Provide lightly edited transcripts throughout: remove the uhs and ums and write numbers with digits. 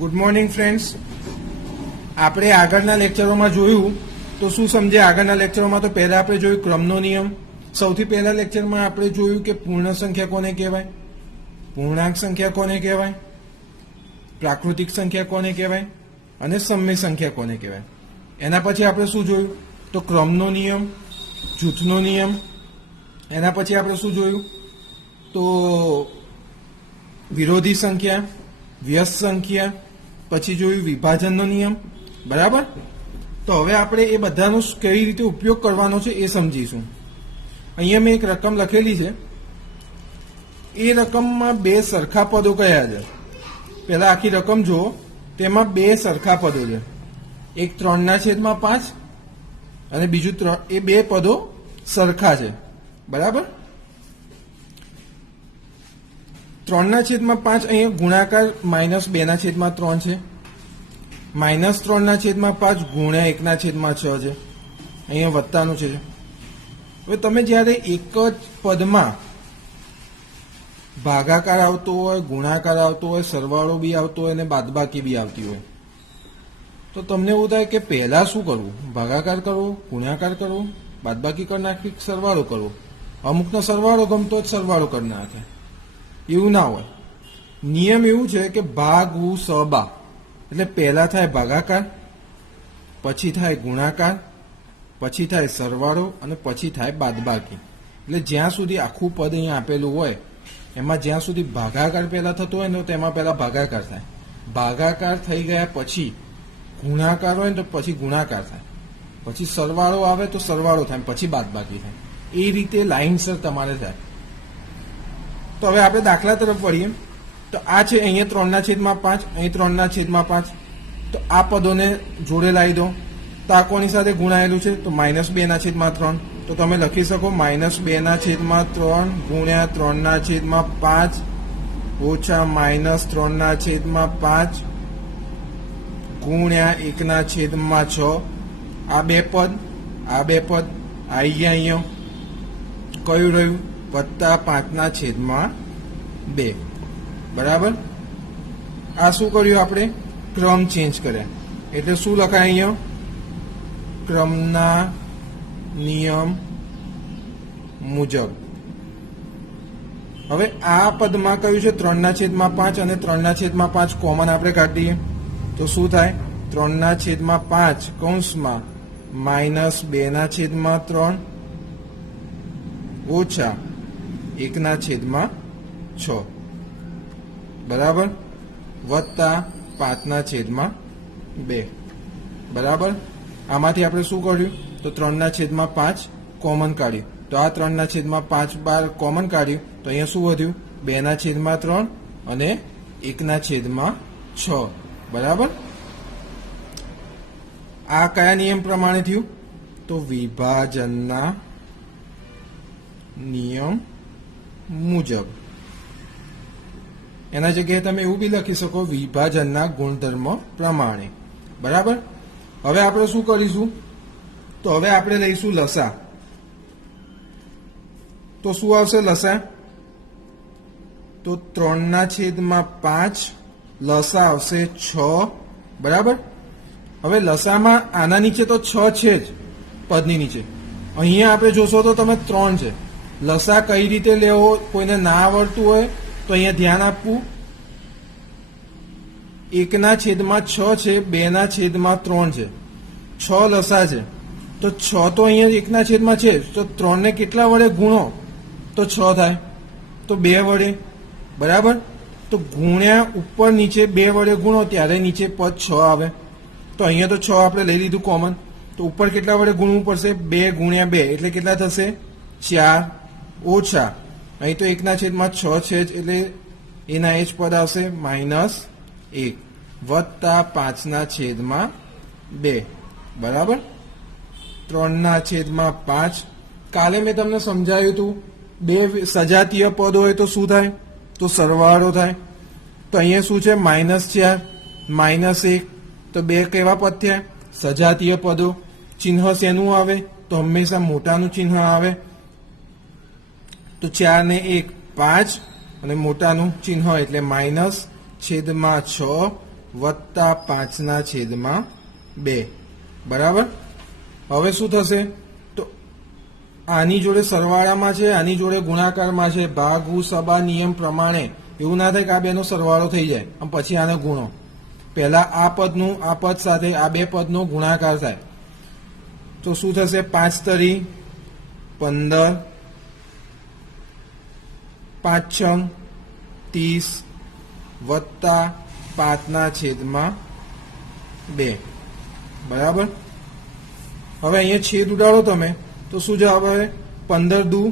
Good morning friends. આપણે આગળના લેક્ચરોમાં જોયું તો શું સમજે? આગળના લેક્ચરોમાં તો પહેલા આપણે જોયું ક્રમનો નિયમ. સૌથી પહેલા લેક્ચરમાં આપણે જોયું કે પૂર્ણ સંખ્યા કોને કહેવાય, પૂર્ણાંક સંખ્યા કોને કહેવાય, પ્રાકૃતિક સંખ્યા કોને કહેવાય અને સમય સંખ્યા કોને કહેવાય. એના પછી આપણે શું જોયું? તો ક્રમનો નિયમ, જૂથનો નિયમ. એના પછી આપણે શું જોયું? તો વિરોધી સંખ્યા, વ્યસ્ત સંખ્યા, પછી જોયું વિભાજનનો નિયમ. બરાબર? તો હવે આપણે એ બધાનો કઈ રીતે ઉપયોગ કરવાનો છે એ સમજીશું. અહીંયા મેં એક રકમ લખેલી છે. એ રકમમાં બે સરખા પદો કયા છે? પહેલા આખી રકમ જુઓ, તેમાં બે સરખા પદો છે. એક 3/5 અને બીજું એ બે પદો સરખા છે. બરાબર? 3/5 અહીંયા ગુણાકાર -2/3 છે. -3/5 ગુણ્યા 1/6 છે. અહીંયા વત્તાનું છે. હવે તમે જ્યારે એક જ પદમાં ભાગાકાર આવતો હોય, ગુણાકાર આવતો હોય, સરવાળો બી આવતો હોય અને બાદબાકી બી આવતી હોય, તો તમને એવું થાય કે પહેલા શું કરવું? ભાગાકાર કરવો, ગુણાકાર કરવો, બાદબાકી કરી નાખવી, સરવાળો કરવો. અમુકનો સરવાળો ગમતો જ સરવાળો કરી નાખે. એવું ના હોય. નિયમ એવું છે કે ભાગવું સબા, એટલે પહેલા થાય ભાગાકાર, પછી થાય ગુણાકાર, પછી થાય સરવાળો અને પછી થાય બાદબાકી. એટલે જ્યાં સુધી આખું પદ અહીંયા આપેલું હોય એમાં જ્યાં સુધી ભાગાકાર પહેલા થતો હોય ને તેમાં પહેલા ભાગાકાર થાય. ભાગાકાર થઈ ગયા પછી ગુણાકાર હોય ને તો પછી ગુણાકાર થાય, પછી સરવાળો આવે તો સરવાળો થાય, પછી બાદબાકી થાય. એ રીતે લાઇનસર તમારે થાય. તો હવે આપણે દાખલા તરફ વળીએ. તો આ છે અહીંયા 3/5, અહીં 3/5. તો આ પદોને જોડે લાવી દો. તો આ કોની સાથે ગુણાયેલું છે? તો -2/3. તો તમે લખી શકો -2/3 ગુણ્યા 3/5 ઓછા -3/5 ગુણ્યા 1/6. આ બે પદ આવી ગયા અહીંયા. કયું રહ્યું? +5/2. બરાબર? આ શું કર્યું? આપણે ક્રમ ચેન્જ કર્યા. એટલે શું લખાય અહીંયા? ક્રમના નિયમ મુજબ. હવે આ પદમાં કયું છે? 3/5 અને 3/5 કોમન આપણે કાઢીએ તો શું થાય? 3/5 કૌંસમાં -2/3 ઓછા 1/6. બરાબર? વત્તા 5/2. બરાબર? આમાંથી આપણે શું કર્યું? તો 3/5 કોમન કાઢ્યું. તો આ 3/5 બાર કોમન કાઢ્યું તો અહીંયા શું વધ્યું? 2/3 અને 1/6. બરાબર? આ કયા નિયમ પ્રમાણે થયું? તો વિભાજનના નિયમ મુજબ. એના જગ્યાએ તમે એવું બી લખી શકો વિભાજનના ગુણધર્મ પ્રમાણે. બરાબર? હવે આપણે શું કરીશું? તો હવે આપણે લઈશું લસા. તો શું આવશે લસા? તો 3/5 લસા આવશે 6. બરાબર? હવે લસામાં આના નીચે તો 6 છે જ, પદની નીચે. અહીંયા આપણે જોશો તો તમે 3 છે. લસા કઈ રીતે લેવો? કોઈને ના આવડતું હોય તો અહીંયા ધ્યાન આપવું. 1/6 છે, 2/3 છે, 6 લસા છે. તો 6 તો અહીંયા 1/6 છે, તો 3 ને કેટલા વડે ગુણો તો 6 થાય? તો 2 વડે. બરાબર? તો ગુણ્યા ઉપર નીચે 2 વડે ગુણો ત્યારે નીચે પદ 6 આવે. તો અહીંયા તો 6 આપણે લઈ લીધું કોમન. તો ઉપર કેટલા વડે ગુણવું પડશે? 2 ગુણ્યા 2 એટલે કેટલા થશે? 4 ઓછા અહીં તો 1/6 છે જ એટલે એના એ જ પદ આવશે -1 વત્તા 5/2. બરાબર? 3/5. કાલે મેં તમને સમજાવ્યું હતું બે સજાતીય પદ હોય તો શું થાય? તો સરવાળો થાય. તો અહીંયા શું છે? -4 -1. તો બે કેવા પદ થયા? સજાતીય પદો. ચિહ્ન શેનું આવે? તો હંમેશા મોટાનું ચિહ્ન આવે. તો 4 ને 1 5 અને મોટાનું ચિહ્ન એટલે -6 વત્તા 5/2 બરાબર। હવે શું થશે તો આની જોડે સરવાળામાં છે, આની જોડે ગુણાકારમાં છે, ભાગુ સબા નિયમ પ્રમાણે એવું ના થાય કે આ બેનો સરવાળો થઈ જાય અને પછી આને ગુણો। પહેલા આ પદનું આ પદ સાથે આ બે પદનો ગુણાકાર થાય તો શું થશે 5 તરી 15 5 છંગ 30 વત્તા 5/2 બરાબર। હવે અહીંયા છેદ ઉડાડો તમે તો શું જવાબ આવે 15 દુ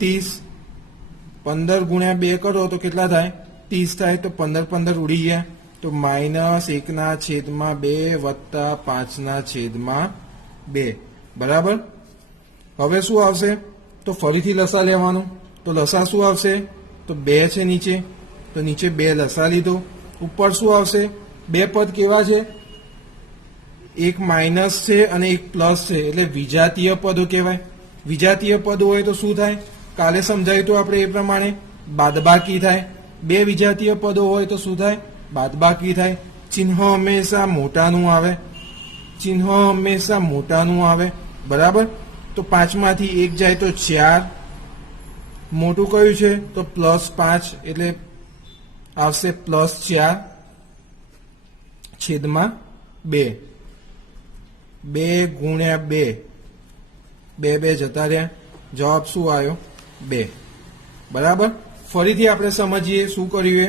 30 15 ગુણ્યા 2 કરો તો કેટલા થાય 30 થાય તો 15 ઉડી ગયા તો -1/2 વત્તા 5/2 બરાબર। હવે શું આવશે તો ફરીથી લસા લેવાનું તો લસા શું આવશે તો 2 છે નીચે તો નીચે 2 લસા લીધો। ઉપર શું આવશે બે પદ કેવા છે એક માઇનસ છે અને એક પ્લસ છે એટલે વિજાતીય પદો કહેવાય। વિજાતીય પદો હોય તો શું થાય કાલે સમજાયું તો આપણે એ પ્રમાણે બાદબાકી થાય। બે વિજાતીય પદો હોય તો શું થાય બાદબાકી થાય। ચિહ્ન હંમેશા મોટાનું આવે, ચિહ્ન હંમેશા મોટાનું આવે બરાબર। તો 5 માંથી 1 જાય તો 4 મોટું કયું છે તો +5 એટલે આવશે +4/2 2 ગુણ્યા 2 2 જતા રહ્યા જવાબ શું આવ્યો 2 બરાબર। ફરીથી આપણે સમજીએ શું કર્યું એ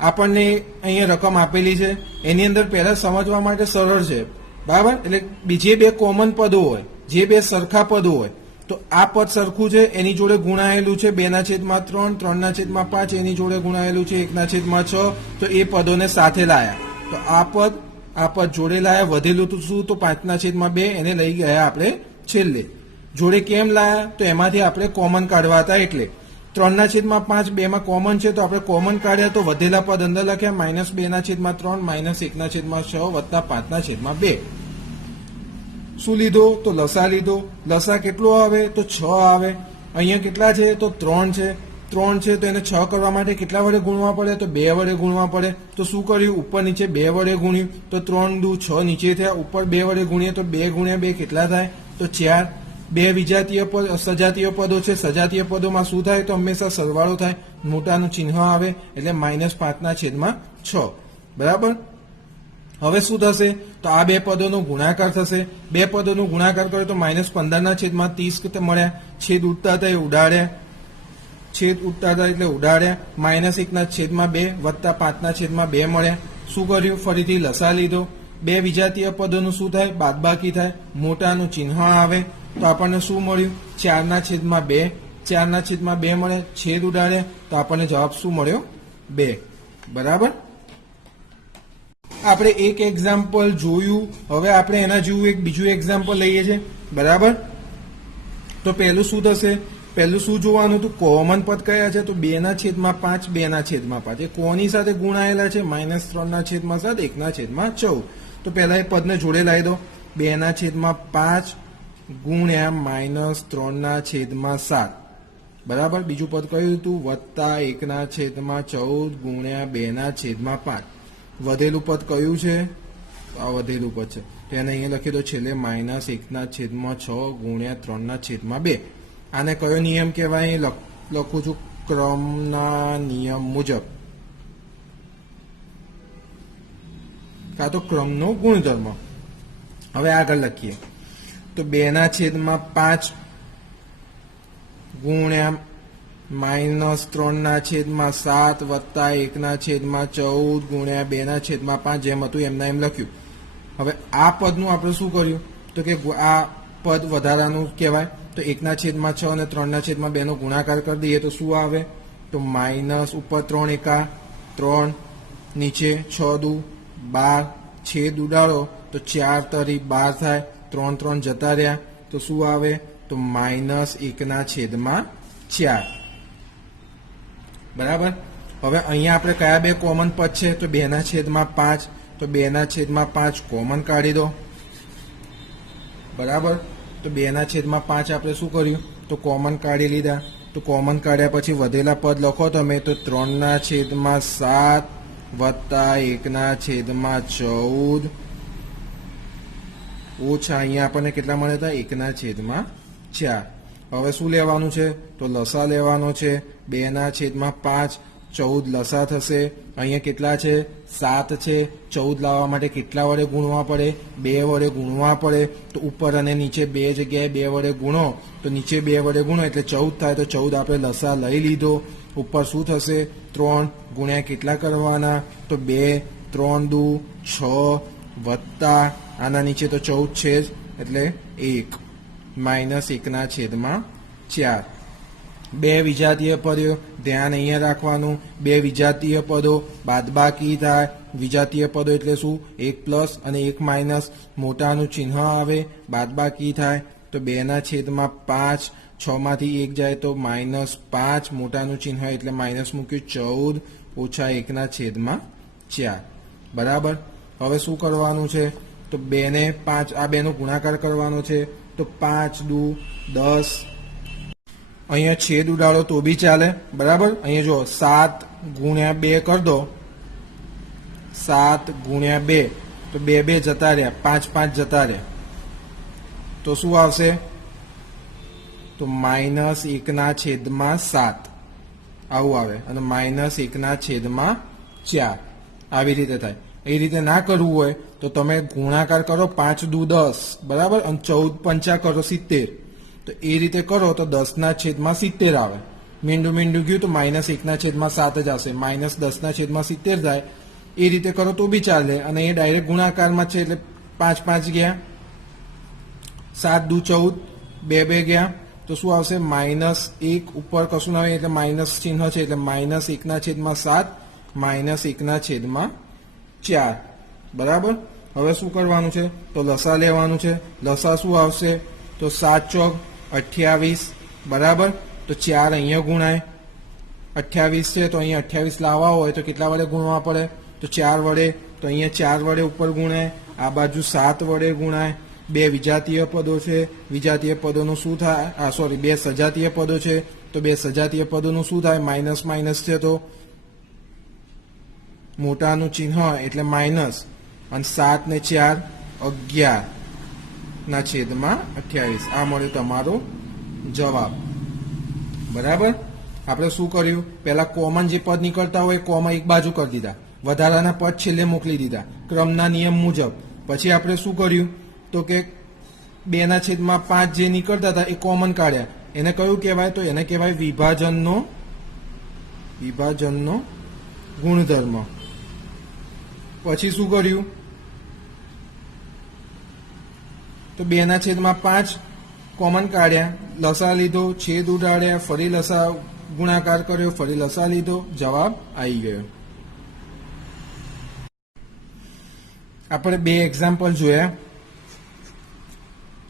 આપણને અહીંયા રકમ આપેલી છે એની અંદર પહેલા સમજવા માટે સરળ છે બરાબર। એટલે બીજે બે કોમન પદો હોય જે બે સરખા પદો હોય તો આ પદ સરખું છે એની જોડે ગુણાયેલું છે 2/3 3/5 એની જોડે ગુણાયેલું છે 1/6 તો એ પદોને સાથે લાયા તો આ પદ જોડે લાયા વધેલું તો શું તો 5/2 એને લઈ ગયા આપણે છેલ્લે। જોડે કેમ લાયા તો એમાંથી આપણે કોમન કાઢવા હતા એટલે 3/5 2 કોમન છે તો આપણે કોમન કાઢ્યા તો વધેલા પદ અંદર લખ્યા -2/3 -1/6 વત્તા 5/2 શું લીધો તો લસા લીધો। લસા કેટલો આવે તો 6 આવે। અહીંયા કેટલા છે તો 3 છે 3 છે તો એને 6 કરવા માટે કેટલા વડે ગુણવા પડે તો 2 વડે ગુણવા પડે। તો શું કર્યું ઉપર નીચે 2 વડે ગુણ્યું તો 3 દુ 6 નીચે થયા ઉપર 2 વડે ગુણીએ તો 2 ગુણ્યા 2 કેટલા થાય તો 4। બે વિજાતીય પદ સજાતીય પદો છે સજાતીય પદોમાં શું થાય તો હંમેશા સરવાળો થાય મોટાનું ચિહ્ન આવે એટલે -5/6 બરાબર। હવે શું થશે તો આ બે પદોનો ગુણાકાર થશે। બે પદોનો ગુણાકાર કર્યો તો -15/30 મળ્યા। છેદ ઉડતા હતા એ ઉડાડ્યા, છેદ ઉડતા હતા એટલે ઉડાડ્યા। -1/2 વત્તા 5/2 મળ્યા। શું કર્યું ફરીથી લસા લીધો। બે વિજાતીય પદોનું શું થાય બાદબાકી થાય મોટાનું ચિહ્ન આવે તો આપણને શું મળ્યું 4/2 4/2 મળે। છેદ ઉડાડ્યા તો આપણને જવાબ શું મળ્યો 2 બરાબર। આપણે એક એક્ઝામ્પલ જોયું હવે આપણે એના જેવું એક બીજું એક્ઝામ્પલ લઈએ છીએ બરાબર। તો પહેલું શું થશે પહેલું શું જોવાનું તો કોમન પદ કયા છે તો 2/5 2/5 એ કોની સાથે ગુણાયેલા છે -3/7 1/14 તો પહેલા એ પદને જોડે લાવી દો 2/5 ગુણ્યા -3/7 બરાબર। બીજું પદ કયું હતું વત્તા 1/14 ગુણ્યા 2/5 વધેલું પદ કયું છે આ વધેલું પદ છે તેને અહીંયા લખી દો છેલ્લે -1/6 ગુણ્યા 3/2 આને કયો નિયમ કહેવાય લખું છું ક્રમના નિયમ મુજબ કાં તો ક્રમનો ગુણધર્મ। હવે આગળ લખીએ તો 2/5 ગુણ્યા -3/7 વત્તા 1/14 ગુણ્યા 2/5 જેમ હતું એમના એમ લખ્યું। હવે આ પદનું આપણે શું કર્યું તો કે આ પદ વધારાનું કહેવાય તો 1/6 અને 3/2 નો ગુણાકાર કરી દઈએ તો શું આવે તો માઇનસ ઉપર 3 એકા 3 નીચે 6 દુ 12 છેદ ઉડાડો તો 4 તરી 12 થાય 3 3 જતા રહ્યા તો શું આવે તો -1/4 બરાબર। હવે અહીંયા આપણે કયા બે કોમન પદ છે તો 2/5 તો 2/5 કોમન કાઢી દો બરાબર। તો 2/5 આપણે શું કર્યું તો કોમન કાઢી લીધા। તો કોમન કાઢ્યા પછી વધેલા પદ લખો તમે તો 3/7 વત્તા 1/14 ઓછા અહીંયા આપણને કેટલા મળ્યા હતા 1/4. હવે શું લેવાનું છે તો લસા લેવાનો છે 2/5. 14 લસા થશે. અહીંયા કેટલા છે 7 છે. 14 લાવવા માટે કેટલા વડે ગુણવા પડે 2 વડે ગુણવા પડે. તો ઉપર અને નીચે 2 જગ્યાએ 2 વડે ગુણો તો નીચે 2 વડે ગુણો એટલે 14 થાય. તો 14 આપણે લસા લઈ લીધો. ઉપર શું થશે 3 ગુણ્યા કેટલા કરવાના તો 2 3 દુ 6 વત્તા આના નીચે તો 14 છે જ એટલે 1 માઇનસ 1/4. 2 વિજાતીય પદો ધ્યાન અહીંયા રાખવાનું. 2 વિજાતીય પદો બાદબાકી થાય. વિજાતીય પદો એટલે શું 1 પ્લસ અને 1 માઇનસ. મોટાનું ચિહ્ન આવે બાદબાકી થાય તો 2/5. 6 માંથી 1 જાય તો -5. મોટાનું ચિહ્ન એટલે માઇનસ મૂક્યું 14 ઓછા 1/4. બરાબર. હવે શું કરવાનું છે તો 2 ને 5 આ 2 નો ગુણાકાર કરવાનો છે તો 5 દુ 10. અહીંયા છેદ ઉડાડો તો બી ચાલે. બરાબર. અહીંયા જો 7 ગુણ્યા 2 કરી દો. 7 ગુણ્યા 2 તો 2 2 જતા રહ્યા 5 5 જતા રહ્યા તો શું આવશે તો -1/7 આવું આવે અને -1/4 આવી રીતે થાય. એ રીતે ના કરવું હોય તો તમે ગુણાકાર કરો 5 દુ 10 બરાબર અને 14 5 કરો 70. તો એ રીતે કરો તો 10/70 આવે. મીંડું ગયું તો -1/7 જ આવશે. -10/70 થાય. એ રીતે કરો તો બી ચાલે અને એ ડાયરેક્ટ ગુણાકારમાં છે એટલે 5 5 ગયા 7 દુ 14 2 2 ગયા તો શું આવશે -1 ઉપર કશું ના આવે એટલે માઇનસ ચિહ્ન છે એટલે -1/7 -1/4. બરાબર. હવે શું કરવાનું છે તો લસા લેવાનું છે. લસા શું આવશે તો 7 ચોક 28 બરાબર. તો 4 અહીંયા ગુણાય 28 છે તો અહીંયા 28 લાવવા હોય તો કેટલા વડે ગુણવા પડે તો 4 વડે. તો અહીંયા 4 વડે ઉપર ગુણાય. આ બાજુ 7 વડે ગુણાય. 2 વિજાતીય પદો છે. વિજાતીય પદોનું શું થાય 2 સજાતીય પદો છે તો 2 સજાતીય પદોનું શું થાય માઇનસ માઇનસ છે તો મોટાનું ચિહ્ન એટલે માઇનસ અને 7 ને 4 11/28. આ મળ્યો તમારો જવાબ. બરાબર. આપણે શું કર્યું પહેલા કોમન જે પદ નીકળતા હોય કોમન એક બાજુ કરી દીધા. વધારાના પદ છેલ્લે મોકલી દીધા ક્રમના નિયમ મુજબ. પછી આપણે શું કર્યું તો કે 2/5 જે નીકળતા હતા એ કોમન કાઢ્યા. એને કયું કહેવાય તો એને કહેવાય વિભાજનનો ગુણધર્મ. પછી શું કર્યું તો 2/5 કોમન કાઢ્યા. લસા લીધો છેદ ઉડાડ્યા ફરી લસા ગુણાકાર કર્યો ફરી લસા લીધો જવાબ આવી ગયો. આપણે 2 એક્ઝામ્પલ જોયા.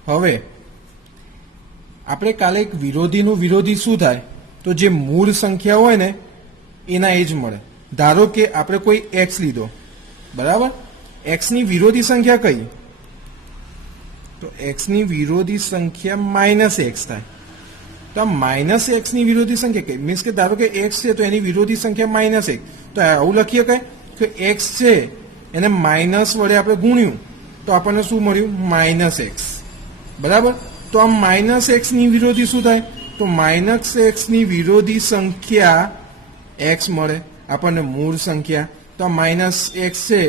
હવે આપણે કાલે એક વિરોધીનું વિરોધી શું થાય તો જે મૂળ સંખ્યા હોય ને એના એ જ મળે. ધારો કે આપણે કોઈ x લીધો બરાબર. x ની વિરોધી સંખ્યા કઈ તો x ની વિરોધી સંખ્યા -x થાય. તો આ -x ની વિરોધી સંખ્યા કઈ મીન્સ કે ધારો કે x છે તો એની વિરોધી સંખ્યા -1. તો આવું લખીએ કઈ કે x છે એને માઇનસ વડે આપણે ગુણ્યું તો આપણને શું મળ્યું -x. બરાબર. તો આ -x ની વિરોધી શું થાય તો -x ની વિરોધી સંખ્યા x મળે આપણને મૂળ સંખ્યા. તો આ -x છે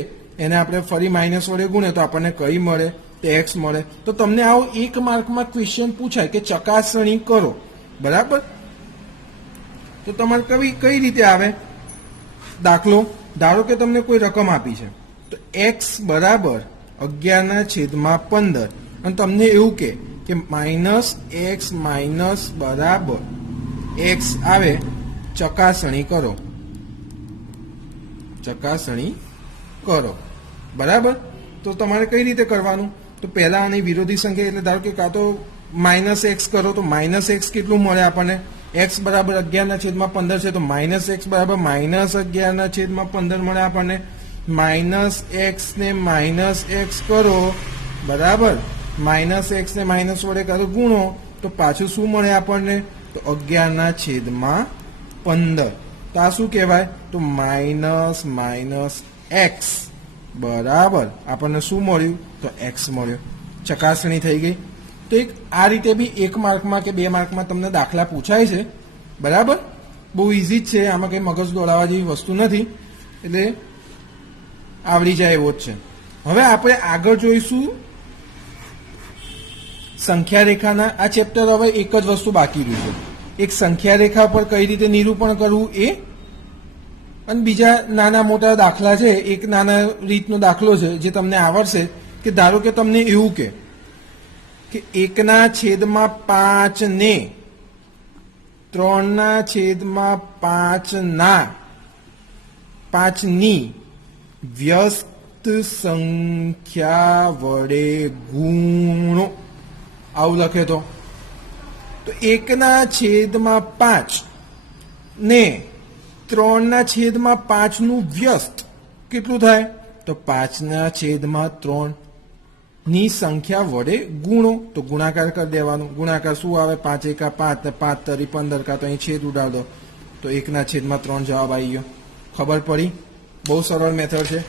એને આપણે ફરી માઇનસ વડે ગુણે તો આપણને કઈ મળે તો x મળે. તો તમને આવો 1 માર્કમાં ક્વેશ્ચન પૂછાય કે ચકાસણી કરો. બરાબર. તો તમારે કઈ રીતે આવે દાખલો ધારો કે તમને કોઈ રકમ આપી છે તો x બરાબર 11/15 અને તમને એવું કે -x માઇનસ બરાબર x આવે ચકાસણી કરો. બરાબર. તો તમારે કઈ રીતે કરવાનું તો પહેલા આની વિરોધી સંખ્યા એટલે ધારો કે કાં તો -x કરો તો -x કેટલું મળે આપણને x બરાબર 11/15 છે તો -x બરાબર -11/15 મળે આપણને. -x ને -x કરો બરાબર. -x ને માઇનસ વડે કરો ગુણો તો પાછું શું મળે આપણને તો 11/15. તો આ શું કહેવાય? તો માઇનસ માઇનસ એક્સ બરાબર આપણને શું મળ્યું? તો એક્સ મળ્યો. ચકાસણી થઈ ગઈ. તો એક આ રીતે બી 1 માર્કમાં કે 2 માર્કમાં તમને દાખલા પૂછાય છે. બરાબર, બહુ ઇઝી જ છે, આમાં કંઈ મગજ દોડાવવા જેવી વસ્તુ નથી, એટલે આવડી જાય એવો જ છે. હવે આપણે આગળ જોઈશું સંખ્યા રેખાના. આ ચેપ્ટર હવે એક જ વસ્તુ બાકી રહ્યું છે, એક સંખ્યા રેખા પર કઈ રીતે નિરૂપણ કરવું એ, અને બીજા નાના મોટા દાખલા છે. એક નાના રીતનો દાખલો છે જે તમને આવડશે કે ધારો કે તમને એવું કે 1/5 ને 3/5 ની વ્યસ્ત સંખ્યા વડે ગુણો, આવું લખે તો 1/5 ને 3/5 નું વ્યસ્ત કેટલું થાય? તો 5/3 ની સંખ્યા વડે ગુણો. તો ગુણાકાર કરી દેવાનું. ગુણાકાર શું આવે? 5 એકા 5 ને 5 તરી 15, કાં તો અહીં છેદ ઉડાડ દો તો 1/3 જવાબ આવી ગયો. ખબર પડી? બહુ સરળ મેથડ છે.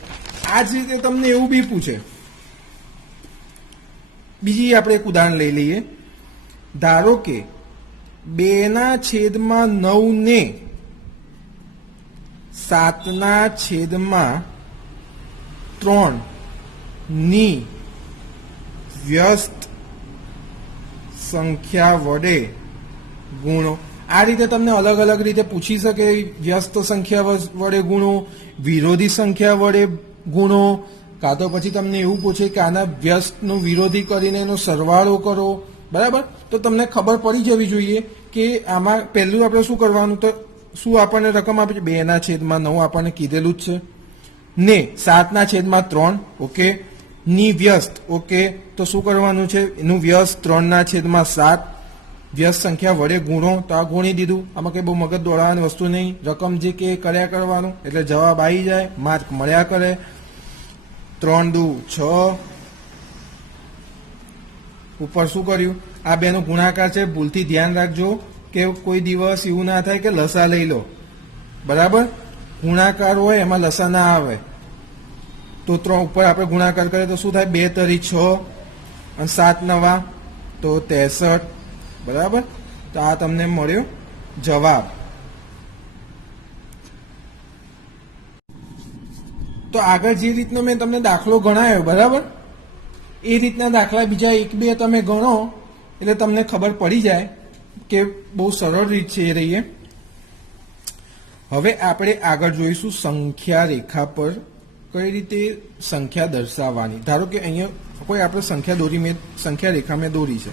આ જ રીતે તમને એવું બી પૂછે. બીજી આપણે એક ઉદાહરણ લઈ લઈએ. ધારો કે 2/9 ને 7/3 ની વ્યસ્ત સંખ્યા વડે ગુણો. આ રીતે તમને અલગ અલગ રીતે પૂછી શકે. વ્યસ્ત સંખ્યા વડે ગુણો, વિરોધી સંખ્યા વડે ગુણો, કાં તો પછી તમને એવું પૂછે કે આના વ્યસ્તનો વિરોધી કરીને એનો સરવાળો કરો. બરાબર, તો તમને ખબર પડી જવી જોઈએ કે આમાં પહેલું આપણે શું કરવાનું. તો શું આપણને રકમ આપી છે? 2/9 આપણને કીધેલું જ છે ને 7/3. ઓકે, ની વ્યસ્ત. ઓકે, તો શું કરવાનું છે? એનું વ્યસ્ત 3/7 વ્યસ્ત સંખ્યા વડે ગુણો. તો આ ગુણી દીધું. આમાં કંઈ બહુ મગજ દોડાવવાની વસ્તુ નહીં. રકમ જે કે કર્યા કરવાનું એટલે જવાબ આવી જાય, માર્ક મળ્યા કરે. 3 દુ 6. ઉપર શું કર્યું? આ બેનો ગુણાકાર છે. ભૂલથી ધ્યાન રાખજો કે કોઈ દિવસ એવું ના થાય કે લસા લઈ લો. બરાબર, ગુણાકાર હોય એમાં લસા ના આવે. તો 3 ઉપર આપણે ગુણાકાર કરીએ તો શું થાય? 2 તરી 6 અને 7 નવા તો 63. બરાબર, તો આ તમને મળ્યો જવાબ. તો આગળ જે રીતનો મેં તમને દાખલો ગણાયો, બરાબર, એ રીતના દાખલા બીજા 1-2 તમે ગણો એટલે તમને ખબર પડી જાય કે બહુ સરળ રીત છે એ રહીએ. હવે આપણે આગળ જોઈશું સંખ્યા રેખા પર કઈ રીતે સંખ્યા દર્શાવવાની. ધારો કે અહીંયા કોઈ આપણે સંખ્યા રેખા મેં દોરી છે.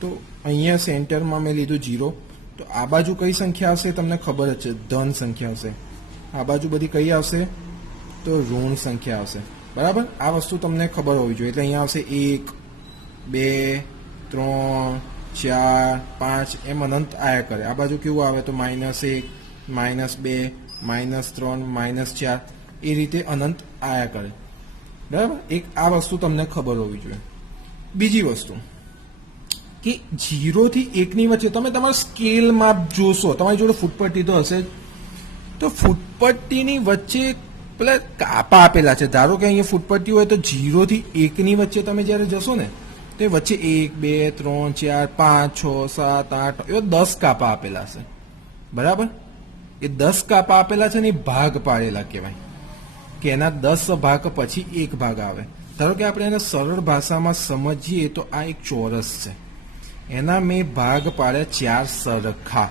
તો અહીંયા સેન્ટરમાં મેં લીધું 0. તો આ બાજુ કઈ સંખ્યા આવશે? તમને ખબર જ છે, ધન સંખ્યા આવશે. આ બાજુ બધી કઈ આવશે? તો ઋણ સંખ્યા આવશે. બરાબર, આ વસ્તુ તમને ખબર હોવી જોઈએ. એટલે અહીંયા આવશે 1, 2, 3, 4, 5 એમ અનંત આયા કરે. આ બાજુ કેવું આવે? તો -1, -2, -3, -4 એ રીતે અનંત આયા કરે. બરાબર, એક આ વસ્તુ તમને ખબર હોવી જોઈએ. બીજી વસ્તુ કે 0 થી 1 ની વચ્ચે તમે તમારા સ્કેલમાં જોશો, તમારી જોડે ફૂટપટ્ટી તો હશે જ. તો ફૂટપટ્ટીની વચ્ચે પેલા કાપા આપેલા છે. ધારો કે અહીંયા ફૂટપટ્ટી હોય તો 0 થી 1 ની વચ્ચે તમે જ્યારે જશો ને તો વચ્ચે 1, 2, 3, 4, 5, 6, 7, 8 એવા 10 કાપા આપેલા છે. બરાબર, એ 10 કાપા આપેલા છે ને એ ભાગ પાડેલા કહેવાય કે એના 10 ભાગ પછી એક ભાગ આવે. ધારો કે આપણે એને સરળ ભાષામાં સમજીએ તો આ એક ચોરસ છે. એના મેં ભાગ પાડ્યા 4 સરખા.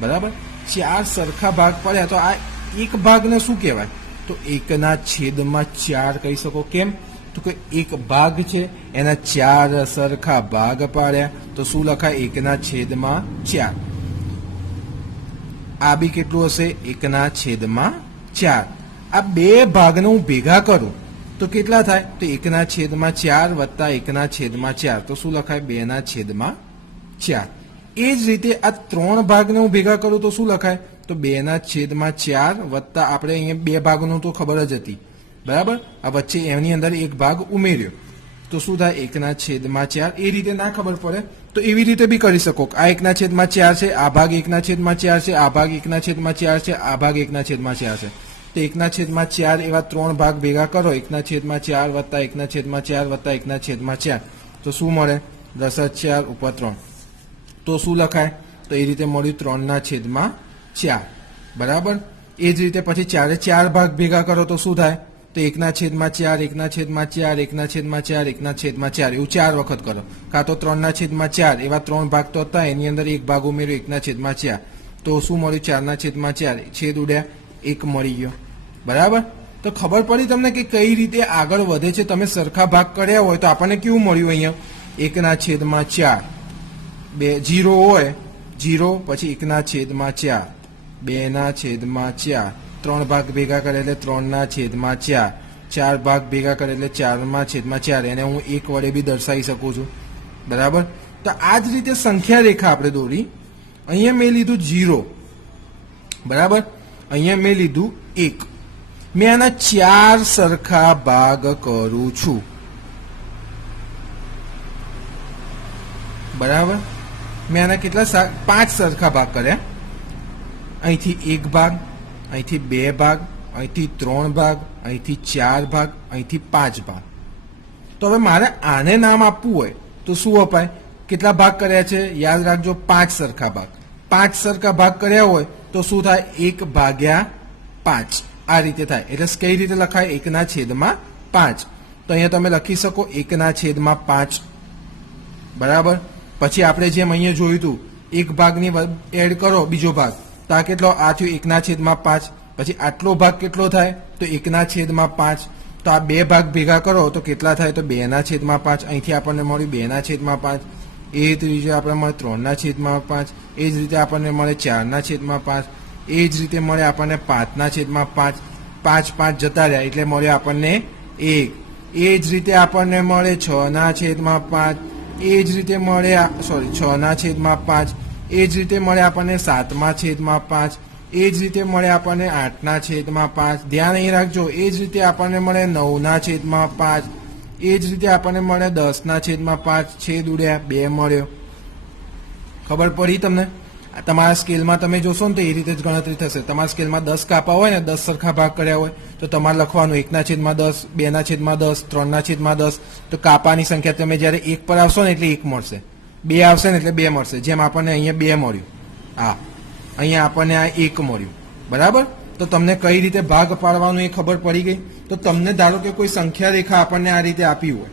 બરાબર, 4 સરખા ભાગ પાડ્યા તો આ એક ભાગને શું કહેવાય? તો 1/4 કહી શકો. કેમ? તો કે એક ભાગ છે એના 4 સરખા ભાગ પાડ્યા તો શું લખાય? 1/4. આ બી કેટલું હશે? 1/4. આ બે ભાગને હું ભેગા કરું તો કેટલા થાય? તો 1/4 વત્તા 1/4 તો શું લખાય? 2/4. એ જ રીતે આ 3 ભાગને હું ભેગા કરું તો શું લખાય? તો 2/4 વત્તા આપણે અહીંયા 2 ભાગનું તો ખબર જ હતી. બરાબર, આ વચ્ચે એની અંદર એક ભાગ ઉમેર્યો તો શું થાય? 1/4. એ રીતે ના ખબર પડે તો તો એવી રીતે બી કરી શકો. આ 1/4 છે, આ ભાગ 1/4 છે, આ ભાગ 1/4 છે, આ ભાગ 1/4 છે. તો 1/4 એવા 3 ભાગ ભેગા કરો, 1/4 વત્તા 1/4 વત્તા 1/4. તો શું મળે? 10/4 ઉપર 3. તો શું લખાય? તો એ રીતે મળ્યું 3/4. બરાબર. એ જ રીતે પછી 4 ભાગ ભેગા કરો તો શું થાય? તો 1/4 1/4 1/4 1/4 એવું 4 વખત કરો. કાં તો 3/4 એવા 3 ભાગ તો હતા, એની અંદર એક ભાગ ઉમેર્યો 1/4. તો શું મળ્યું? 4/4. છેદ ઉડ્યા, 1 મળી ગયો. બરાબર. તો ખબર પડી તમને કે કઈ રીતે આગળ વધે છે. તમે સરખા ભાગ કર્યા હોય તો આપણને કેવું મળ્યું? અહીંયા 1/4. 0 હોય 0, પછી 1/4, 2/4, 3 ભાગ ભેગા કરે એટલે 3/4, 4 ભાગ ભેગા કરે એટલે 4/4. એને હું 1 વડે બી દર્શાવી શકું છું. બરાબર. તો આ જ રીતે સંખ્યા રેખા આપણે દોરી. અહીંયા મેં લીધું 0. બરાબર. અહીંયા મેં લીધું 1. મેં આના 4 સરખા ભાગ કરું છું. બરાબર. મેં આના કેટલા? 5 સરખા ભાગ કર્યા. અહીંથી 1 ભાગ, અહીંથી 2 ભાગ, અહીંથી 3 ભાગ, અહીંથી 4 ભાગ, અહીંથી 5 ભાગ. તો હવે મારે આને નામ આપવું હોય તો શું અપાય? કેટલા ભાગ કર્યા છે? યાદ રાખજો, 5 સરખા ભાગ. 5 સરખા ભાગ કર્યા હોય તો શું થાય? 1/5. આ રીતે થાય. એટલે કઈ રીતે લખાય? 1/5. તો અહીંયા તમે લખી શકો 1/5. બરાબર. પછી આપણે જેમ અહીંયા જોયું હતું, એક ભાગની એડ કરો બીજો ભાગ, તો આ કેટલો? આ થયું 1/5. પછી આટલો ભાગ કેટલો થાય? તો 1/5. તો આ 2 ભાગ ભેગા કરો તો કેટલા થાય? તો 2/5. અહીંથી આપણને મળ્યું 2/5. એ જ રીતે આપણે મળે 3/5. એ જ રીતે આપણને મળે 4/5. એ જ રીતે મળે આપણને 5/5. 5 જતા રહ્યા એટલે મળે આપણને 1. એ જ રીતે આપણને મળે 6/5. એ જ રીતે મળે 6/5. એ જ રીતે મળે આપણને 7/5. એ જ રીતે મળે આપણને 8/5. ધ્યાન અહીં રાખજો. એ જ રીતે આપણને મળે 9/5. એ જ રીતે આપણને મળે 10/5. છેદ ઉડ્યા, 2 મળ્યો. ખબર પડી તમને? તમારા સ્કેલમાં તમે જોશો ને તો એ રીતે જ ગણતરી થશે. તમારા સ્કેલમાં 10 કાપા હોય ને, 10 સરખા ભાગ કર્યા હોય તો તમારે લખવાનું 1/10, 2/10, 3/10. તો કાપાની સંખ્યા તમે જ્યારે 1 પર આવશો ને એટલે 1 મળશે, 2 આવશે ને એટલે 2 મળશે. જેમ આપણને અહીંયા 2 મળ્યું, અહીંયા આપણને આ 1 મળ્યું. બરાબર. તો તમને કઈ રીતે ભાગ પાડવાનું એ ખબર પડી ગઈ. તો તમને ધારો કે કોઈ સંખ્યા રેખા આપણને આ રીતે આપી હોય,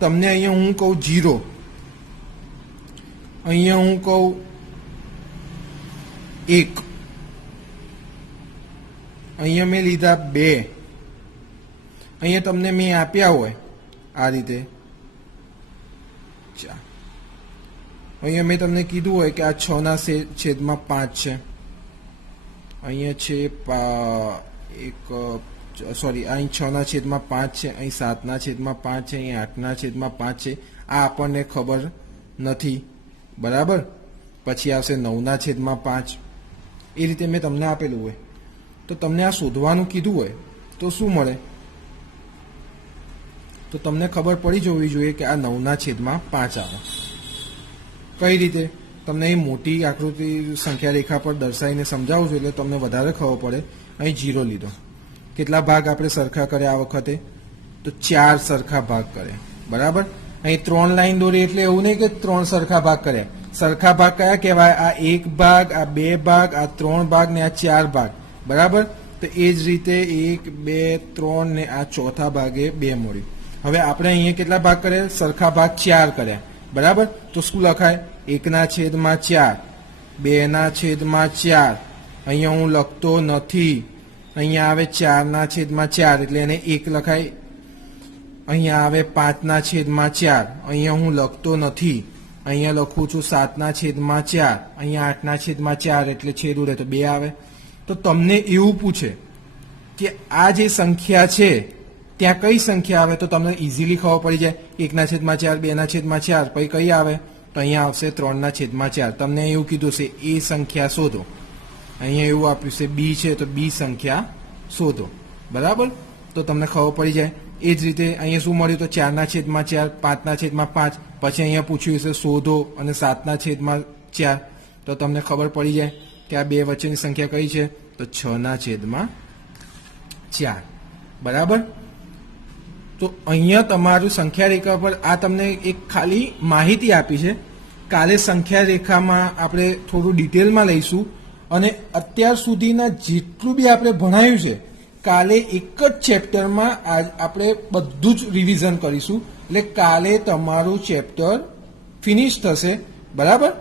તમને અહીંયા હું કહું 0, અહીંયા હું કહું 1, અહીંયા મેં લીધા 2, અહીંયા તમને મેં આપ્યા હોય આ રીતે, અહીંયા મેં તમને કીધું હોય કે આ 6/5 છે. અહીંયા છે અહીં 6/5 છે, અહીં 7/5 છે, અહીં 8/5 છે. આ આપણને ખબર નથી. બરાબર. પછી આવશે 9/5. એ રીતે મેં તમને આપેલું હોય. તો તમને આ શોધવાનું કીધું હોય તો શું મળે? તો તમને ખબર પડી જવી જોઈએ કે આ 9/5 આવે. કઈ રીતે? તમને એ મોટી આકૃતિ સંખ્યા રેખા પર દર્શાવીને સમજાવું છું એટલે તમને વધારે ખબર પડે. અહીં 0 લીધો. કેટલા ભાગ આપણે સરખા કર્યા આ વખતે? તો 4 સરખા ભાગ કર્યા. બરાબર. અહીં 3 લાઈન દોરી એટલે એવું નહીં કે 3 સરખા ભાગ કર્યા. સરખા ભાગ કયા કહેવાય? આ 1 ભાગ, આ 2 ભાગ, આ 3 ભાગ ને આ 4 ભાગ. બરાબર. તો એ જ રીતે 1, 2, 3 ને આ ચોથા ભાગે 2 મળ્યું. હવે આપણે અહીંયા કેટલા ભાગ કર્યા? સરખા ભાગ 4 કર્યા. બરાબર. તો શું લખાય? 1/4, 2/4. અહીંયા હું લખતો નથી. અહીંયા આવે 4/4 એટલે એને 1 લખાય. અહીંયા આવે 5/4. અહીંયા હું લખતો નથી. અહીંયા લખું છું 7/4. અહીંયા 8/4 એટલે છેદ ઉડે તો 2 આવે. તો તમને એવું પૂછે કે આ જે સંખ્યા છે ત્યાં કઈ સંખ્યા આવે તો તમને ઇઝીલી ખબર પડી જાય. 1/4, 2/4, પછી કઈ આવે? તો અહીંયા આવશે 3/4. તમને એવું કીધું છે એ સંખ્યા શોધો. અહીંયા એવું આપ્યું છે બી છે તો બી સંખ્યા શોધો. બરાબર. તો તમને ખબર પડી જાય એ જ રીતે અહીંયા શું મળ્યું તો 4/4, 5/5, પછી અહીંયા પૂછ્યું છે શોધો અને 7/4, તો તમને ખબર પડી જાય કે આ બે વચ્ચેની સંખ્યા કઈ છે તો 6/4. બરાબર. તો અહીંયા તમારું સંખ્યા રેખા પર આ તમને એક ખાલી માહિતી આપી છે. કાલે સંખ્યા રેખામાં આપણે થોડું ડિટેલમાં લઈશું અને અત્યાર સુધીના જેટલું બી આપણે ભણાયું છે કાલે એક જ ચેપ્ટરમાં આપણે બધું જ રિવિઝન કરીશું. એટલે કાલે તમારું ચેપ્ટર ફિનિશ થશે. બરાબર.